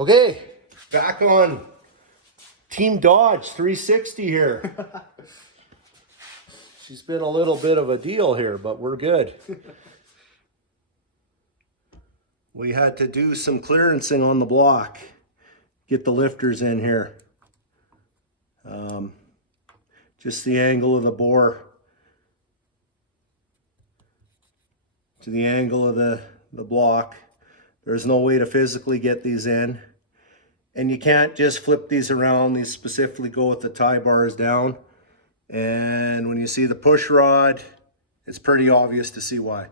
Okay, back on Team Dodge 360 here. She's been a little bit of a deal here, but we're good. We had to do some clearancing on the block, get the lifters in here. Just the angle of the bore to the angle of the block. There's no way to physically get these in. And you can't just flip these around. These specifically go with the tie bars down. And when you see the push rod, it's pretty obvious to see why.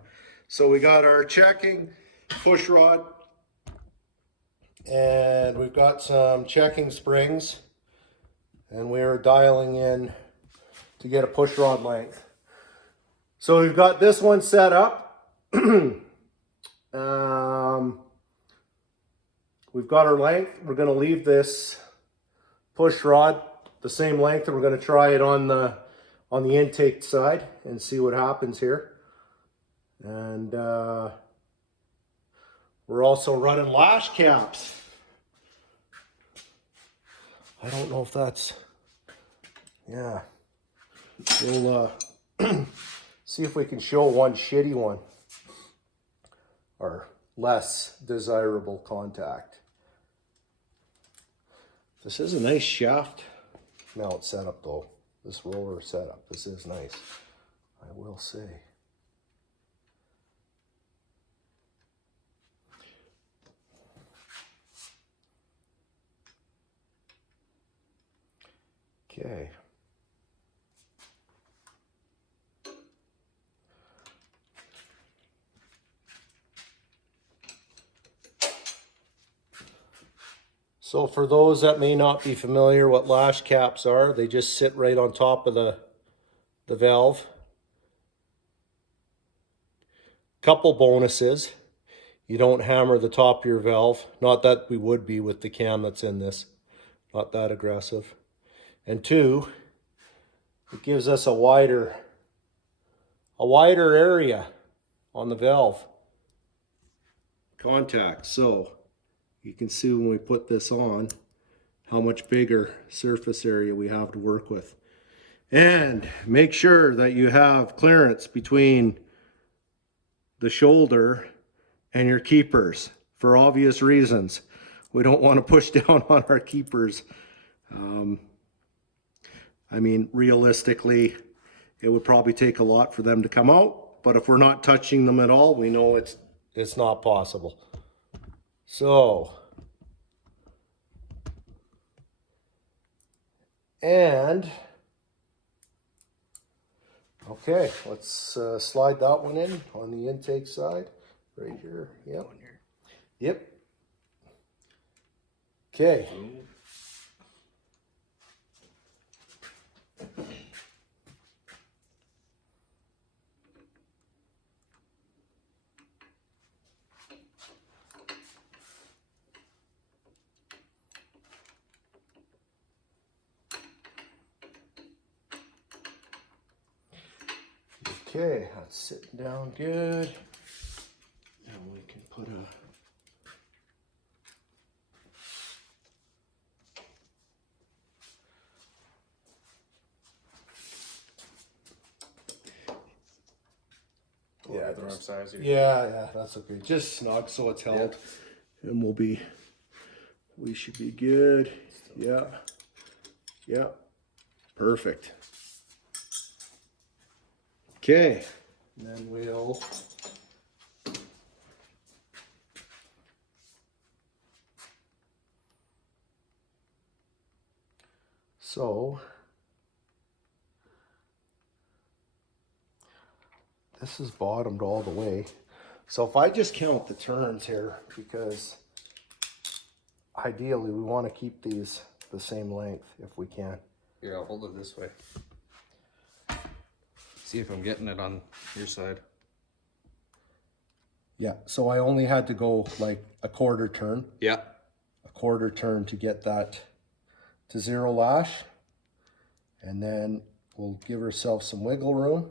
So we got our checking push rod, and we've got some checking springs, and we're dialing in to get a push rod length. So we've got this one set up. We've got our length. We're going to leave this push rod the same length, and we're going to try it on the intake side and see what happens here. And we're also running lash caps. I don't know if that's, yeah. We'll see if we can show one shitty one or less desirable contact. This is a nice shaft mount setup though. This roller setup, this is nice, I will say. Okay. So for those that may not be familiar what lash caps are, they just sit right on top of the valve. Couple bonuses. You don't hammer the top of your valve. Not that we would be with the cam that's in this. Not that aggressive. And two, it gives us a wider area on the valve contact. So you can see when we put this on how much bigger surface area we have to work with. And make sure that you have clearance between the shoulder and your keepers for obvious reasons. We don't want to push down on our keepers. I mean, realistically, it would probably take a lot for them to come out, but if we're not touching them at all, we know it's not possible. So, and, okay, let's slide that one in on the intake side, right here, yep. Yep. Okay. Okay, that's sitting down good. And we can put a yeah, the wrong size here. Yeah, that's okay. Just snug so it's held, and we should be good. Yeah, perfect. Okay, and then we'll this is bottomed all the way. So if I just count the turns here, because ideally we want to keep these the same length if we can. Here, I'll hold it this way. See if I'm getting it on your side. Yeah, so I only had to go like a quarter turn. Yeah. A quarter turn to get that to 0 lash. And then we'll give ourselves some wiggle room.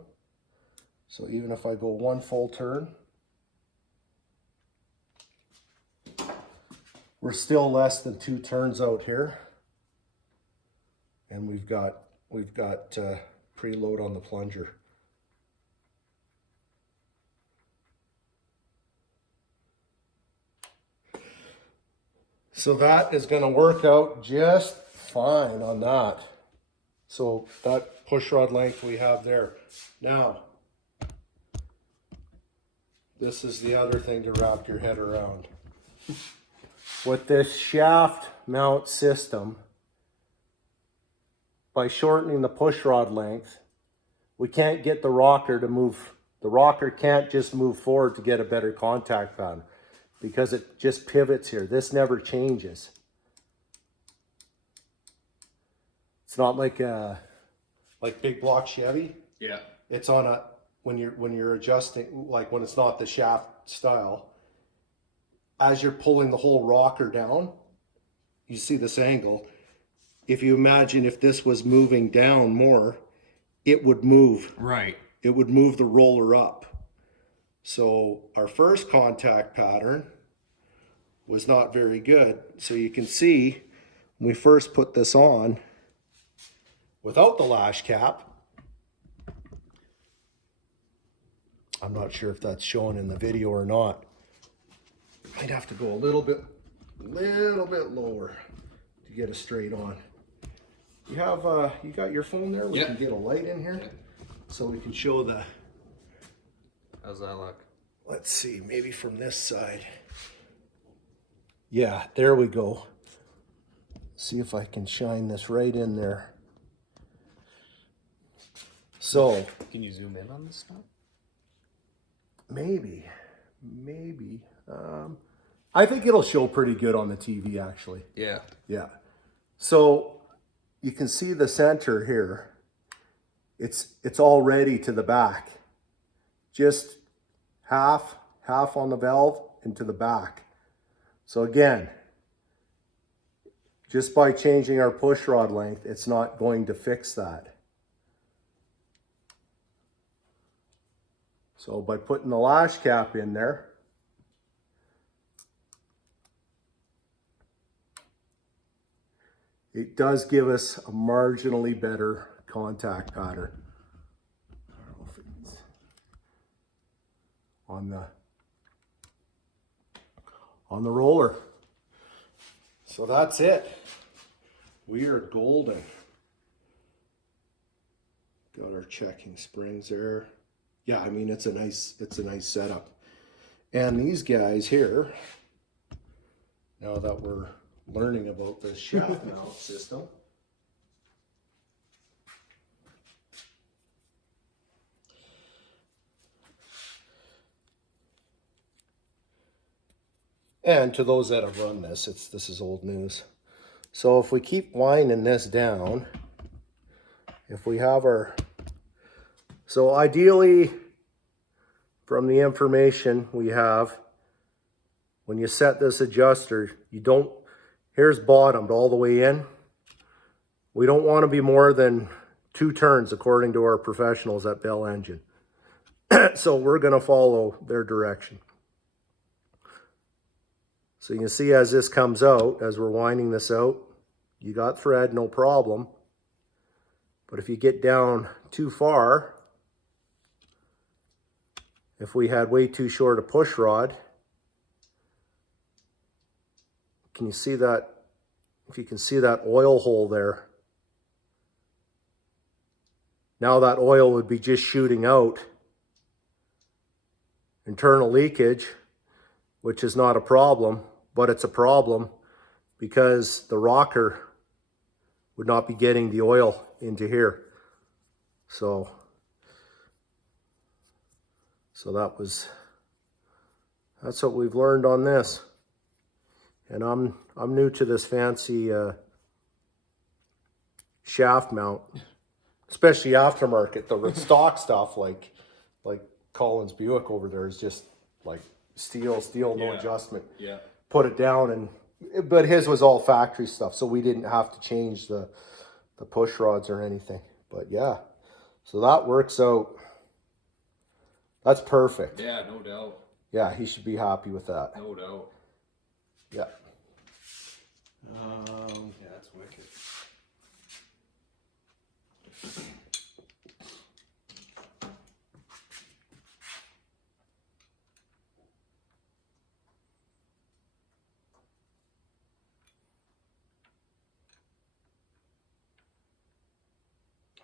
So even if I go one full turn, We're still less than 2 turns out here. And we've got preload on the plunger. So that is going to work out just fine on that. So that push rod length we have there. Now, this is the other thing to wrap your head around. With this shaft mount system, by shortening the push rod length, we can't get the rocker to move. The rocker can't just move forward to get a better contact pattern because it just pivots here. This never changes. It's not like big block Chevy. Yeah. It's on a when you're adjusting, like when it's not the shaft style. As you're pulling the whole rocker down, you see this angle. If you imagine if this was moving down more, it would move. Right. It would move the roller up. So our first contact pattern was not very good. So you can see when we first put this on, without the lash cap, I'm not sure if that's shown in the video or not. Might have to go a little bit lower to get it straight on. You have you got your phone there? We can get a light in here so we can show the. How's that look? Let's see, maybe from this side. Yeah, there we go. See if I can shine this right in there. So, Can you zoom in on this stuff? maybe. I think it'll show pretty good on the TV actually. Yeah. Yeah. So you can see the center here. It's already to the back. Just half on the valve and to the back. So again, just by changing our push rod length, it's not going to fix that. So by putting the lash cap in there, it does give us a marginally better contact pattern. I don't know if it's on the roller. So that's it. We are golden. Got our checking springs there. Yeah, I mean it's a nice setup. And these guys here, now that we're learning about the shaft mount system, and to those that have run this, this is old news. So if we keep winding this down, if we have our, so ideally from the information we have, when you set this adjuster, you don't, here's bottomed all the way in. We don't want to be more than 2 turns according to our professionals at Bell Engine. So we're going to follow their direction. So you can see as this comes out, as we're winding this out, you got thread, no problem. But if you get down too far, if we had way too short a push rod, can you see that? If you can see that oil hole there, now that oil would be just shooting out. Internal leakage, which is not a problem, but it's a problem because the rocker would not be getting the oil into here. So that's what we've learned on this. And I'm new to this fancy shaft mount, especially aftermarket. The stock stuff like Collins Buick over there is just like steel, no adjustment. Yeah. Put it down, but his was all factory stuff, so we didn't have to change the push rods or anything. But yeah, so that works out. That's perfect. Yeah, no doubt. Yeah, he should be happy with that. No doubt. Yeah. Wicked.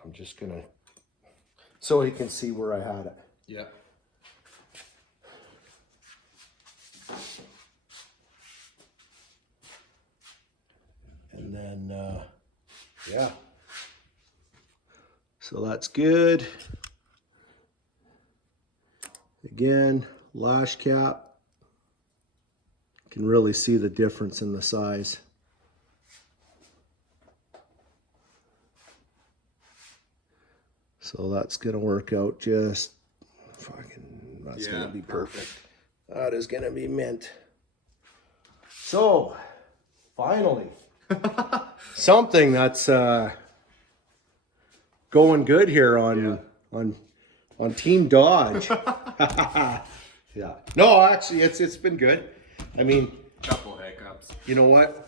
I'm just gonna, so he can see where I had it. Yeah. And then, yeah. So that's good. Again, lash cap. Can really see the difference in the size. So that's gonna work out just fucking, that's gonna be perfect. That is gonna be mint. So, finally, something that's going good here on Team Dodge. Yeah. No, actually, it's been good. I mean, Couple hiccups. you know what?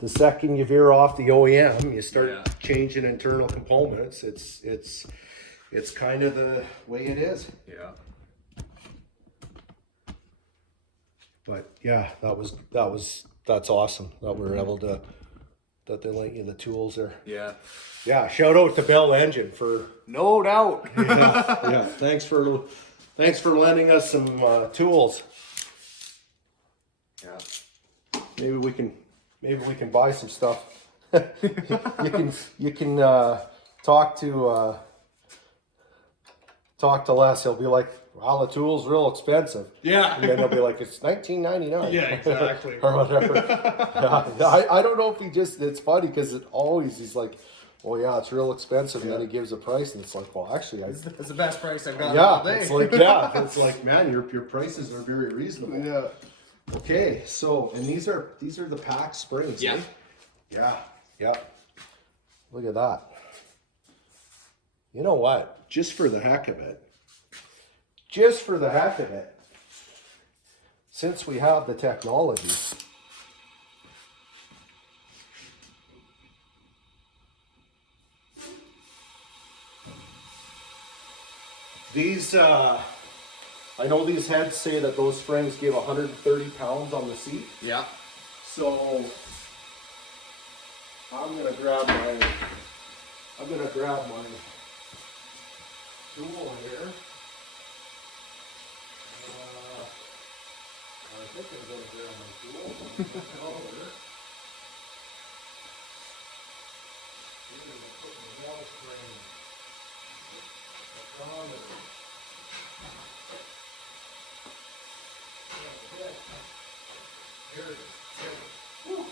The second you veer off the OEM, you start changing internal components. It's kind of the way it is. Yeah. But yeah, that's awesome that we're able to, that they lent you the tools there. Yeah. Yeah, shout out to Bell Engine for No doubt. yeah. Thanks for lending us some tools. Yeah. Maybe we can buy some stuff. you can talk to Les. He'll be like, "Wow, the tool's real expensive." Yeah. And then he'll be like, "It's $19.99." Yeah, exactly. Or whatever. Yeah, I don't know if he just. It's funny because he's like, "Oh yeah, it's real expensive," and then he gives a price, and it's like, "Well, actually, It's the best price I've got yeah." all day. It's like, man, your prices are very reasonable. Yeah. Okay, so and these are the pack springs. Yeah. Eh? Yeah. Look at that. You know what? Just for the heck of it. Since we have the technology. These I know these heads say that those springs give 130 pounds on the seat. Yeah. So I'm gonna grab my tool here. I think I'm gonna grab my tool. Collar. Here I'm gonna put my wall spring. Barometer. Here it is. Woo.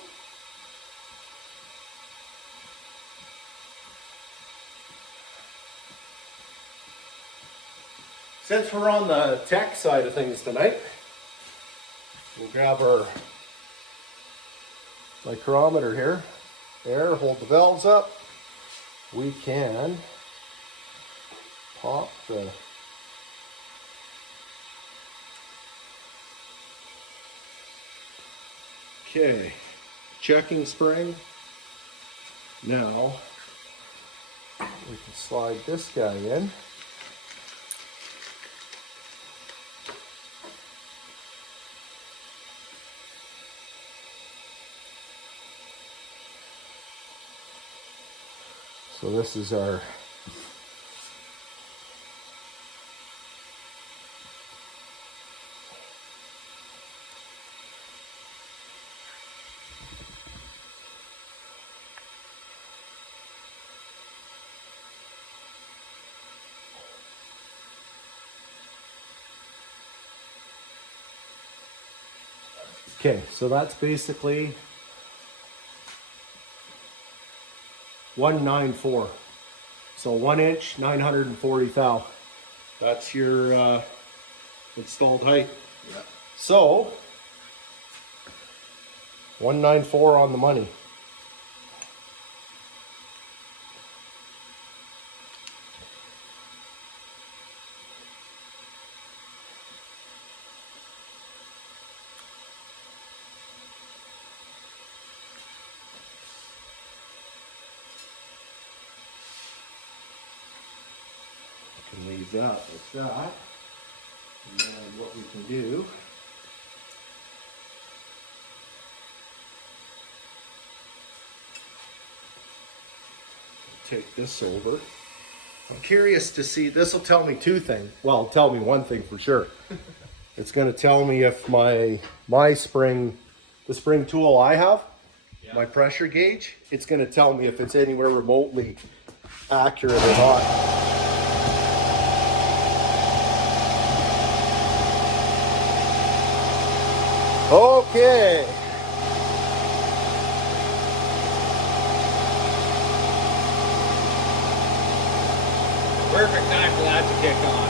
Since we're on the tech side of things tonight, we'll grab our micrometer here. There, hold the valves up. We can pop the okay, checking spring. Now we can slide this guy in. So this is our okay, so that's basically 194. So 1 inch, 940 thou. That's your installed height. Yeah. So 194 on the money. leave that like that. And then what we can do, take this over. I'm curious to see, this will tell me two things. Well, it'll tell me one thing for sure. It's going to tell me if my spring, the spring tool I have, my pressure gauge, it's going to tell me if it's anywhere remotely accurate or not. Okay. Perfect time for that to kick on.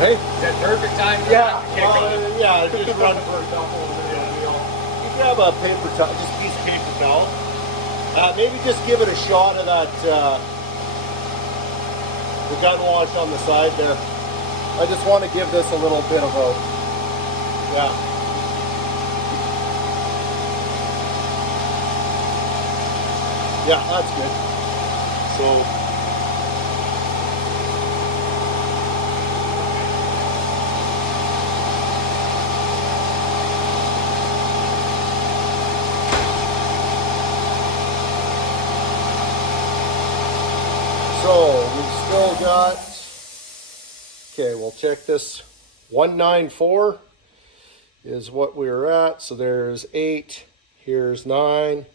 Hey? Is that perfect time for that to kick on? Yeah, just run for a couple of minutes. You grab a paper towel, just a piece of paper towel. Maybe just give it a shot of that, the gun wash on the side there. I just want to give this a little bit of a, yeah. Yeah, that's good. So, we've still got, okay, we'll check this. 194 is what we're at. So there's 8, here's 9,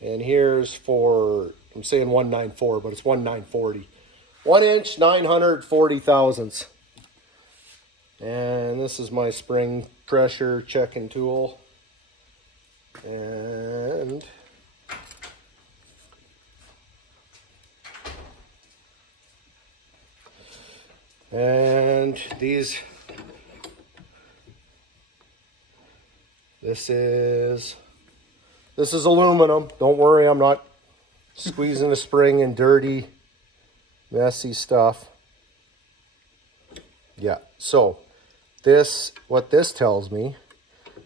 and here's for, I'm saying 194, but it's 1940. 1 inch, 940 thousandths. And this is my spring pressure checking tool. And these, this is aluminum. Don't worry, I'm not squeezing a spring in dirty, messy stuff. Yeah, so this, what this tells me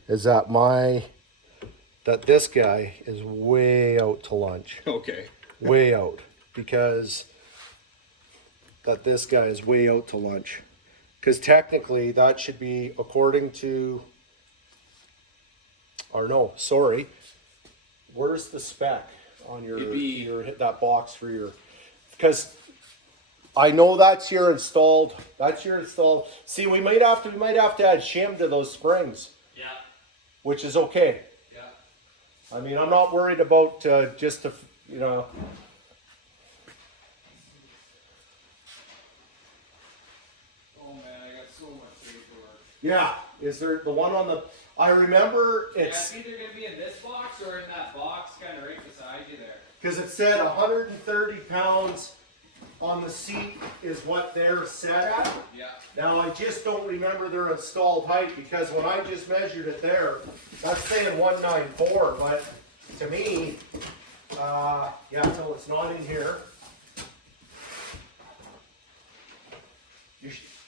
is that this guy is way out to lunch. Okay. Way out, because that this guy is way out to lunch. Because technically that should be according to, or no, sorry, where's the spec on your that box for your, because I know that's your installed, see, we might have to add shim to those springs. Yeah. Which is okay. Yeah. I mean, I'm not worried about just the, you know. Oh man, I got so much paperwork. Yeah, is there the one on the, I remember Yeah, it's, it's either gonna be in this box or in that box kind of right beside you there. because it said 130 pounds on the seat is what they're set at. Yeah. Now, I just don't remember their installed height, because when I just measured it there, that's saying 194, but to me, yeah, so it's not in here.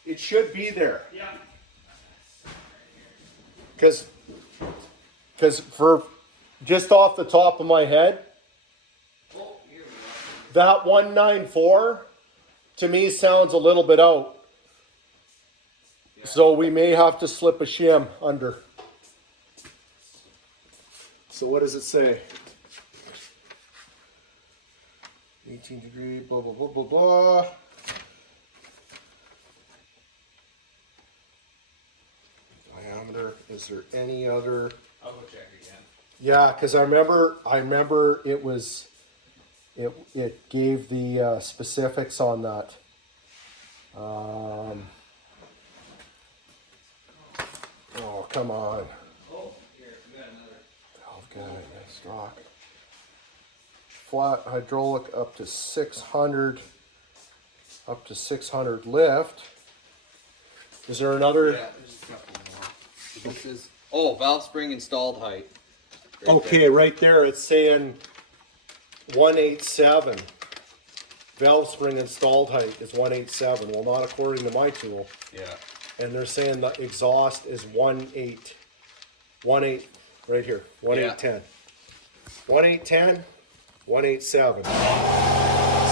It should be there. Yeah. Because for just off the top of my head, Oh, here we go. that 194 to me sounds a little bit out. Yeah. So we may have to slip a shim under. So what does it say? 18 degree, blah, blah, blah, blah, blah. Diameter, is there any other? I'll go check again. Yeah, because I remember it was, it gave the specifics on that. Oh, come on. Oh, here, we got another. Valve guide, stock. Flat hydraulic up to 600 lift. Is there another? Yeah, there's a couple more. This is, oh, valve spring installed height. Right Okay, there. right there it's saying 187. Valve spring installed height is 187. Well, not according to my tool. Yeah. And they're saying the exhaust is 18, right here, 1810. 1810, 187.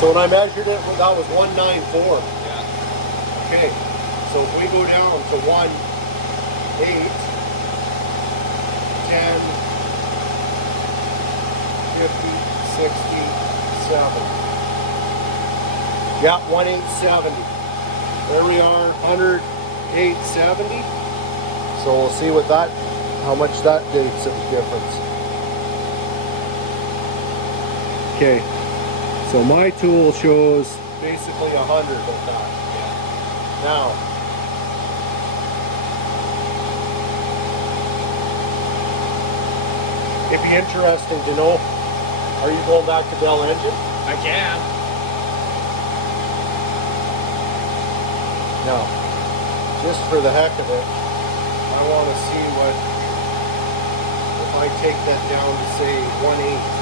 So when I measured it, that was 194. Yeah. Okay, so if we go down to 1, 8, 10, 50, 60, 70. Yeah, 1870. There we are, 108.70. So we'll see what that, how much that makes a difference. Okay, so my tool shows basically 100 with that. Now, it'd be interesting to know, are you going back to Bell engine? I can. No. Just for the heck of it, I want to see what, if I take that down to say 1/8.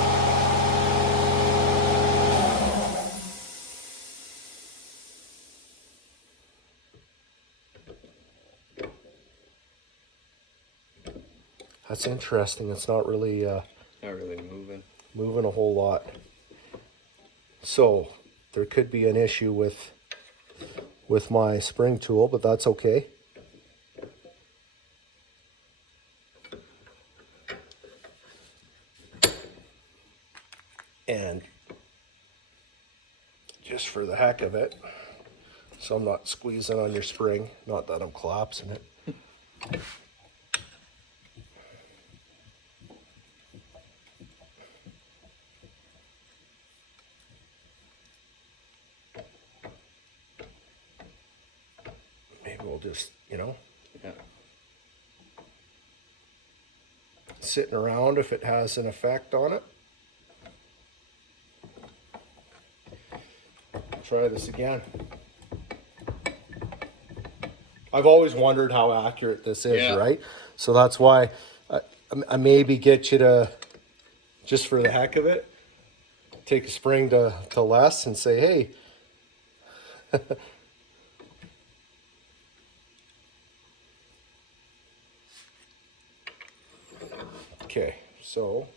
That's interesting. It's not really Not really moving. moving a whole lot. So there could be an issue with my spring tool, but that's okay. And just for the heck of it, so I'm not squeezing on your spring, not that I'm collapsing it. Maybe we'll just, Yeah. sitting around if it has an effect on it. Try this again. I've always wondered how accurate this is, Yeah. right? So that's why I maybe get you to, just for the heck of it, take a spring to less and say, hey, okay, so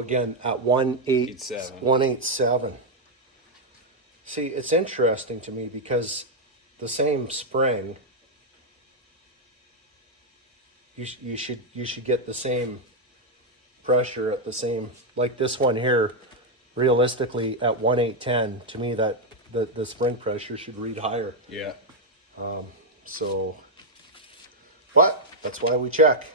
again at 187. See, it's interesting to me because the same spring, you should get the same pressure at the same, like this one here, realistically at 1/810, to me that the spring pressure should read higher. Yeah. So, but that's why we check.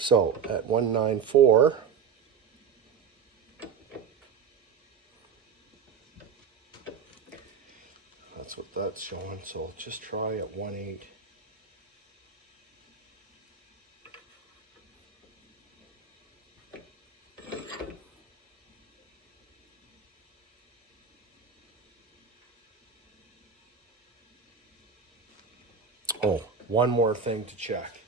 So at 194, that's what that's showing. So I'll just try at 1/8. Oh, one more thing to check.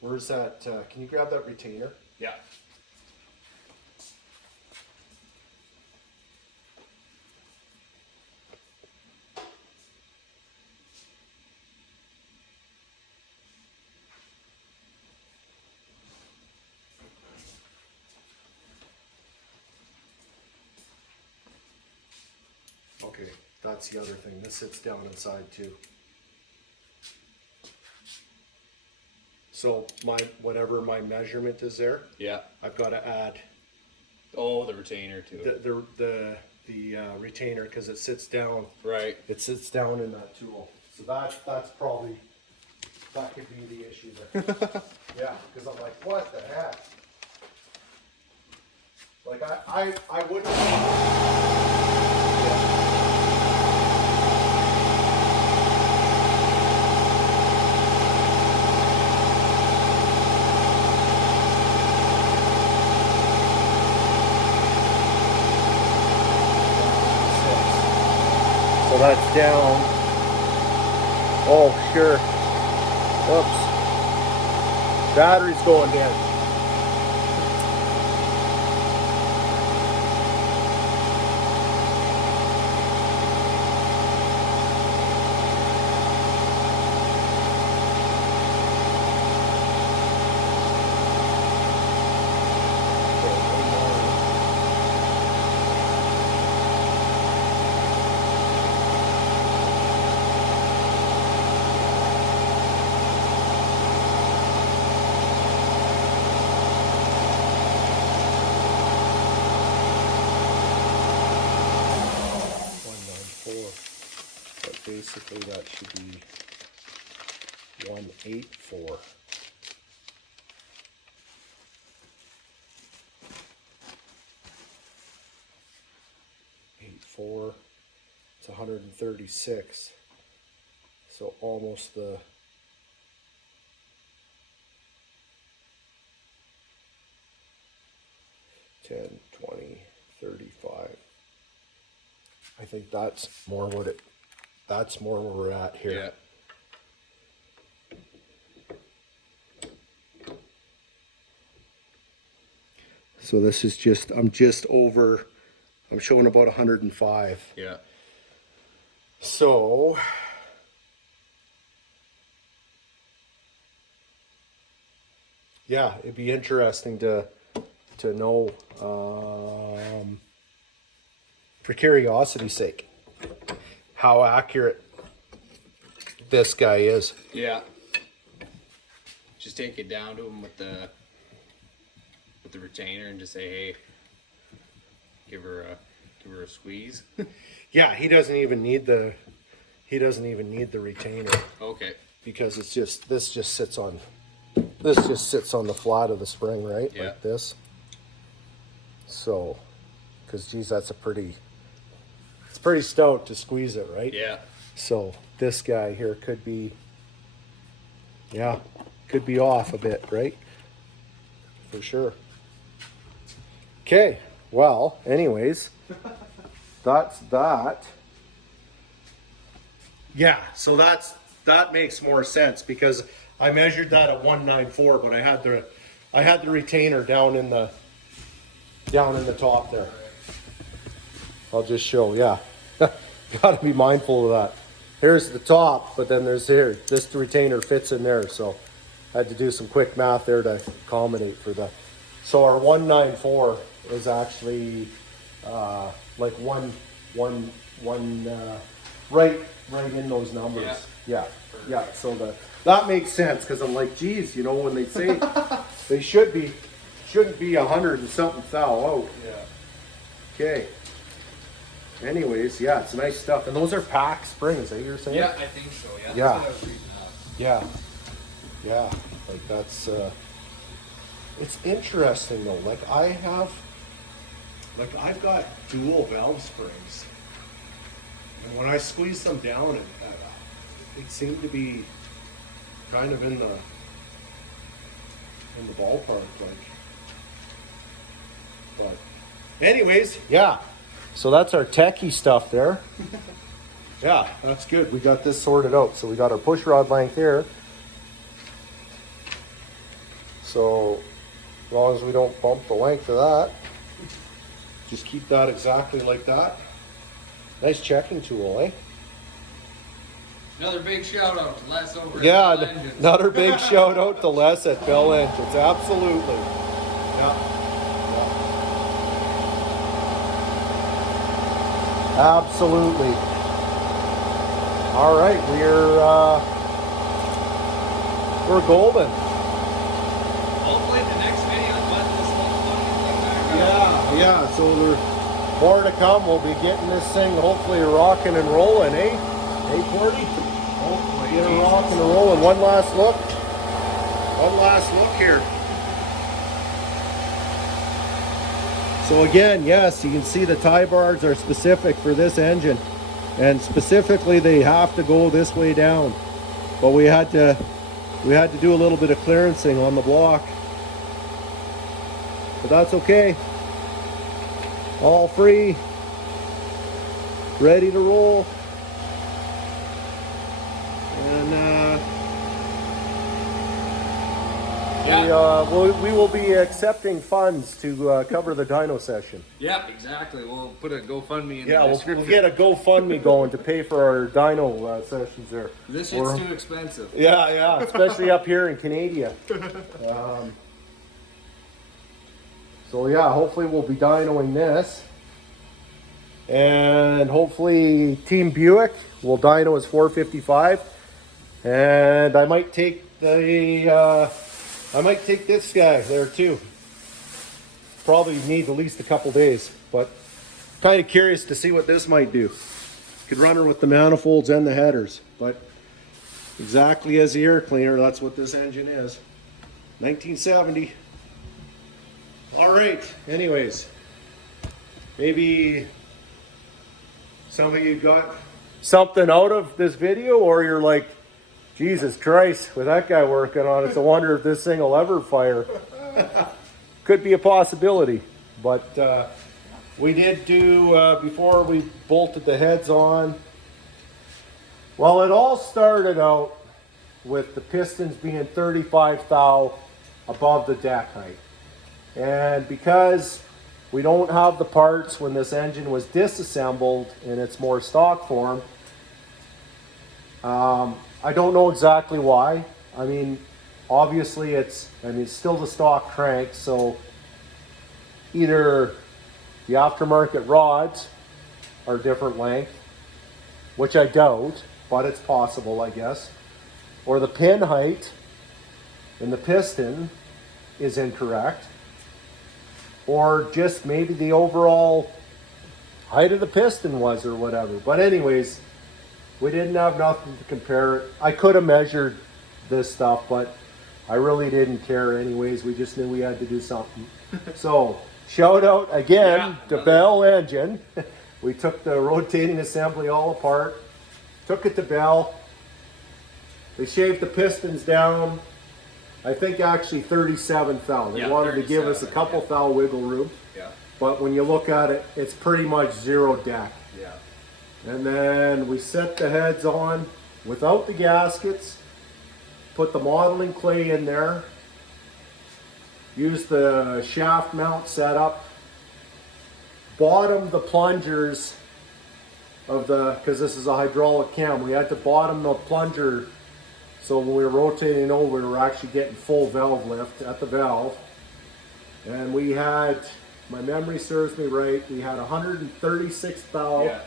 Where's that? Can you grab that retainer? Yeah. Okay, that's the other thing. This sits down inside too. So whatever my measurement is there, Yeah. I've got to add Oh, the retainer to it. the retainer because it sits down. Right. It sits down in that tool. So that's probably, that could be the issue there. Yeah, because I'm like, what the heck? Like I wouldn't. Yeah. So that's down. Oh, sure. Oops. Battery's going dead. basically that should be 184. It's 136. So almost the 10, 20, 35. I think that's more what it, that's more where we're at here. Yeah. So this is just, I'm just over, I'm showing about 105. Yeah. So, yeah, it'd be interesting to know, for curiosity's sake, how accurate this guy is. Yeah. Just take it down to him with the retainer and just say, hey, give her a squeeze. Yeah, he doesn't even need the retainer Okay. because it's just, this just sits on the flat of the spring, right? Yeah. Like this. So, because geez, it's pretty stout to squeeze it, right? Yeah. So this guy here could be off a bit, right? For sure. Okay, well, anyways, that's that. Yeah, so that makes more sense because I measured that at 194, but I had the retainer down in the top there. I'll just show, yeah. Gotta be mindful of that. Here's the top, but then there's here. This retainer fits in there, so I had to do some quick math there to accommodate for that. So our 194 is actually like one right in those numbers. Yeah. So that makes sense because I'm like, geez, you know, when they say they shouldn't be 100 and something thou out. Yeah. Okay. Anyways, yeah, it's nice stuff. And those are pack springs, eh, you're saying? Yeah, I think so. Yeah. Yeah. That's what I was reading up. Yeah. Like that's it's interesting though. I've got dual valve springs. And when I squeeze them down, it seemed to be kind of in the ballpark, like. But anyways, yeah. So that's our techie stuff there. Yeah, that's good. We got this sorted out. So we got our push rod length here. So as long as we don't bump the length of that, just keep that exactly like that. Nice checking tool, eh? Another big shout out to Les over Yeah, at Bell Engines. another big shout out to Les at Bell Engines. Absolutely. Yeah. Absolutely. All right, we're golden. Hopefully the next video is let this little fucking Yeah. So there's more to come. We'll be getting this thing hopefully rocking and rolling, eh? Hey, Cordy? Hopefully. Get it rocking and rolling. One last look. One last look here. So again, yes, you can see the tie bars are specific for this engine. And specifically, they have to go this way down. But we had to do a little bit of clearancing on the block. But that's okay. All free. Ready to roll. And we will be accepting funds to cover the dyno session. Yeah, exactly. We'll put a GoFundMe in Yeah, the we'll description. get a GoFundMe going to pay for our dyno sessions there. This shit's too expensive. Yeah, especially up here in Canada. So yeah, hopefully we'll be dynoing this. And hopefully Team Buick will dyno as 455. And I might take this guy there too. Probably need at least a couple days, but kind of curious to see what this might do. Could run her with the manifolds and the headers, but exactly as the air cleaner, that's what this engine is. 1970. All right, anyways, maybe some of you got something out of this video, or you're like, Jesus Christ, with that guy working on it, it's a wonder if this thing will ever fire. Could be a possibility, but we did do, before we bolted the heads on, well, it all started out with the pistons being 35 thou above the deck height. And because we don't have the parts when this engine was disassembled in its more stock form, I don't know exactly why. I mean, obviously it's still the stock crank, so either the aftermarket rods are different length, which I doubt, but it's possible, I guess, or the pin height in the piston is incorrect, or just maybe the overall height of the piston was, or whatever. But anyways, we didn't have nothing to compare it. I could have measured this stuff, but I really didn't care anyways. We just knew we had to do something. So shout out again to Bell Engine. We took the rotating assembly all apart, took it to Bell. They shaved the pistons down, I think actually 37 thou. They wanted to give us a couple thou wiggle room. Yeah. But when you look at it, it's pretty much zero deck. Yeah. And then we set the heads on without the gaskets, put the modeling clay in there, used the shaft mount setup, bottomed the plungers of the, because this is a hydraulic cam, we had to bottom the plunger so when we were rotating over, we were actually getting full valve lift at the valve. And we had, my memory serves me right, we had 136 thou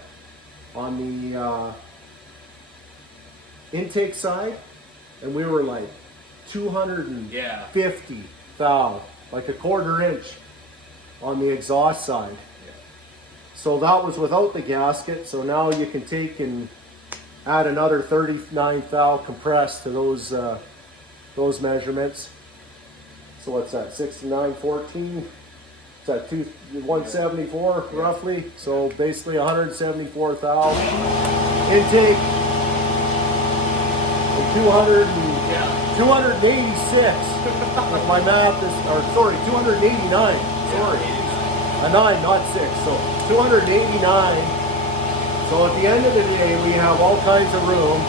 on the intake side, and we were like 250 thou, like a quarter inch on the exhaust side. So that was without the gasket. So now you can take and add another 39 thou compressed to those measurements. So what's that? 69, 14. Is that 174 roughly? So basically 174 thou intake. And 286. If my math is, or sorry, 289. Sorry, a 9, not 6. So 289. So at the end of the day, we have all kinds of room.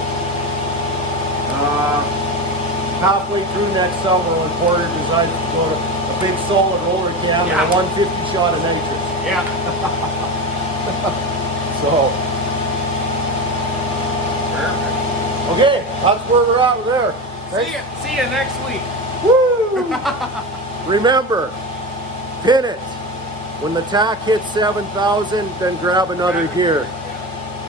Halfway through next summer, when Porter decides to go to a big solid roller cam and a 150 shot of nitrous. Yeah. So. Perfect. Okay, that's where we're at there. See you next week. Woo! Remember, pin it. When the tack hits 7,000, then grab another gear.